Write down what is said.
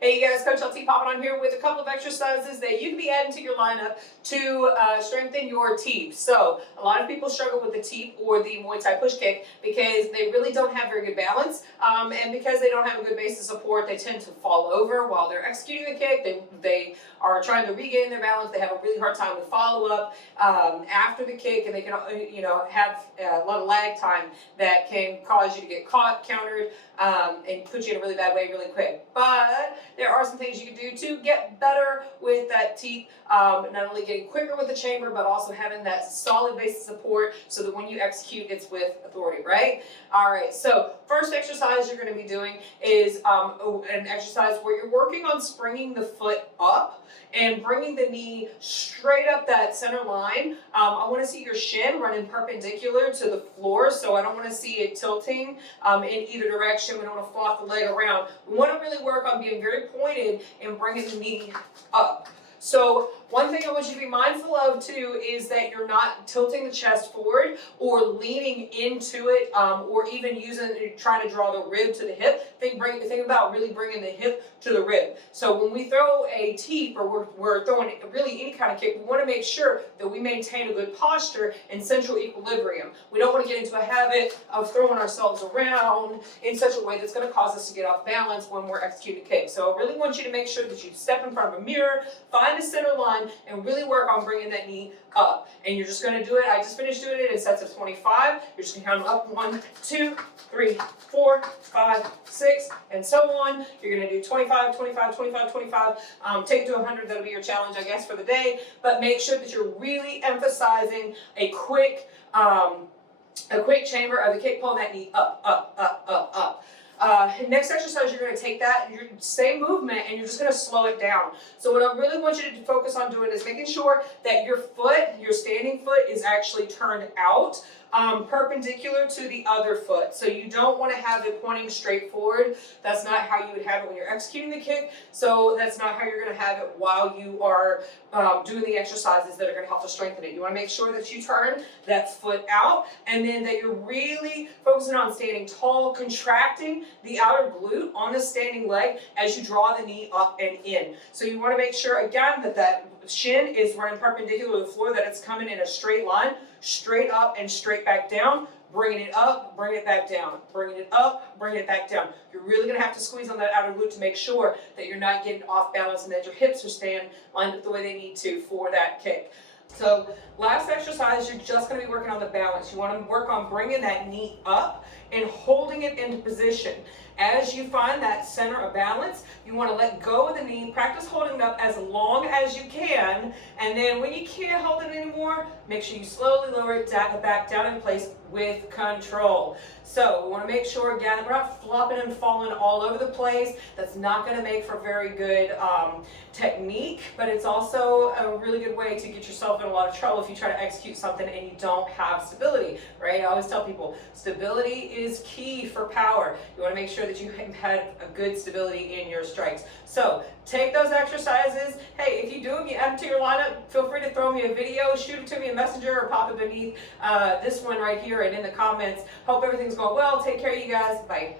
Hey you guys, Coach LT popping on here with a couple of exercises that you can be adding to your lineup to strengthen your teep. So a lot of people struggle with the teep or the Muay Thai push kick because they really don't have very good balance, and because they don't have a good base of support, they tend to fall over while they're executing the kick. They are trying to regain their balance. They have a really hard time with follow up after the kick, and they can have a lot of lag time that can cause you to get caught, countered, and put you in a really bad way really quick. But there are some things you can do to get better with that teep, not only getting quicker with the chamber, but also having that solid base of support so that when you execute, it's with authority, right? All right, so first exercise you're going to be doing is an exercise where you're working on springing the foot up and bringing the knee straight up that center line. I want to see your shin running perpendicular to the floor, so I don't want to see it tilting in either direction. We don't want to flop the leg around. We want to really work on being very pointed and bringing the knee up. So one thing I want you to be mindful of too is that you're not tilting the chest forward or leaning into it, or even trying to draw the rib to the hip. Think about really bringing the hip to the rib. So when we throw a teep or we're throwing really any kind of kick, we want to make sure that we maintain a good posture and central equilibrium. We don't want to get into a habit of throwing ourselves around in such a way that's going to cause us to get off balance when we're executing kicks. So I really want you to make sure that you step in front of a mirror, find the center line, and really work on bringing that knee up. And you're just going to do it. I just finished doing it in sets of 25. You're just going to count them up 1, 2, 3, 4, 5, 6, and so on. You're going to do 25, 25, 25, 25. Take it to 100. That'll be your challenge, I guess, for the day. But make sure that you're really emphasizing a quick chamber of the kick, pulling that knee up, up, up, up, up. Next exercise, you're going to take that, your same movement, and you're just going to slow it down. So what I really want you to focus on doing is making sure that your foot, your standing foot, is actually turned out perpendicular to the other foot. So you don't want to have it pointing straight forward. That's not how you would have it when you're executing the kick. So that's not how you're going to have it while you are doing the exercises that are going to help to strengthen it. You want to make sure that you turn that foot out, and then that you're really focusing on standing tall, contracting the outer glute on the standing leg as you draw the knee up and in. So you want to make sure, again, that that shin is running perpendicular to the floor, that it's coming in a straight line, straight up and straight back down, bringing it up, bringing it back down, bringing it up, bringing it back down. You're really going to have to squeeze on that outer glute to make sure that you're not getting off balance and that your hips are staying lined up the way they need to for that kick. So last exercise, you're just going to be working on the balance. You want to work on bringing that knee up and holding it into position. As you find that center of balance, you want to let go of the knee, practice holding it up as long as you can, and then when you can't hold it anymore, make sure you slowly lower it back down in place with control. So we want to make sure, again, that we're not flopping and falling all over the place. That's not going to make for very good technique, but it's also a really good way to get yourself in a lot of trouble if you try to execute something and you don't have stability, right? I always tell people, stability is key for power. You want to make sure that you had a good stability in your strikes. So take those exercises. Hey, if you do them, you add them to your lineup, feel free to throw me a video, shoot it to me a messenger, or pop it beneath this one right here and in the comments. Hope everything's going well. Take care, you guys. Bye.